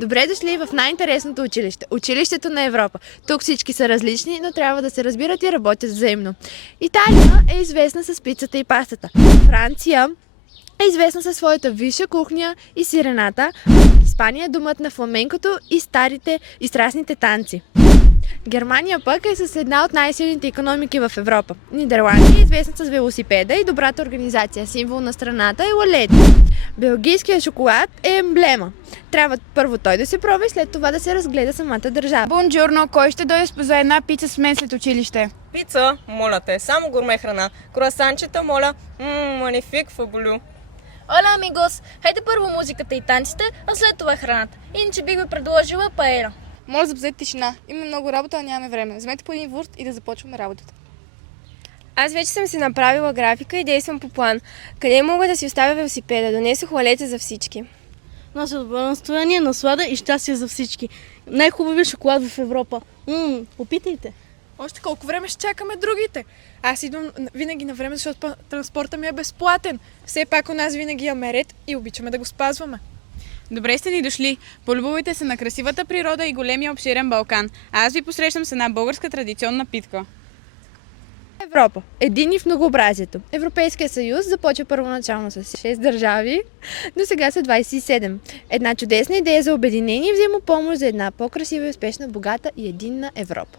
Добре дошли в най-интересното училище – Училището на Европа. Тук всички са различни, но трябва да се разбират и работят взаимно. Италия е известна с пицата и пастата. Франция е известна със своята висша кухня и сирената. Испания е домът на фламенкото и старите и страстните танци. Германия пък е с една от най-силните икономики в Европа. Нидерландия е известна с велосипеда и добрата организация. Символ на страната е лалет. Белгийският шоколад е емблема. Трябва първо той да се пробва и след това да се разгледа самата държава. Бонджурно, кой ще дойде за една пица с мен след училище? Пица, моля те, само гурме храна. Круасанчета, моля, манифик, фабулю. Оля, амигос, хайде първо музиката и танците, а след това храната. Иначе бих ви предложила паела. Моля, запазете тишина. Имаме много работа, а нямаме време. Вземете по един вурт и да започваме работата. Аз вече съм си направила графика и действам по план. Къде мога да си оставя велосипеда? Донесох лалете за всички. Нося добро настроение, наслада и щастие за всички. Най-хубавият шоколад в Европа. Опитайте. Още колко време ще чакаме другите? Аз идвам винаги на време, защото транспорта ми е безплатен. Все пак у нас винаги имаме ред и обичаме да го спазваме. Добре сте ни дошли. Полюбвайте се на красивата природа и големия обширен Балкан. А аз ви посрещам с една българска традиционна питка. Европа. Едини в многообразието. Европейския съюз започва първоначално с 6 държави, но сега са 27. Една чудесна идея за обединение и взаимопомощ за една по-красива и успешна, богата и единна Европа.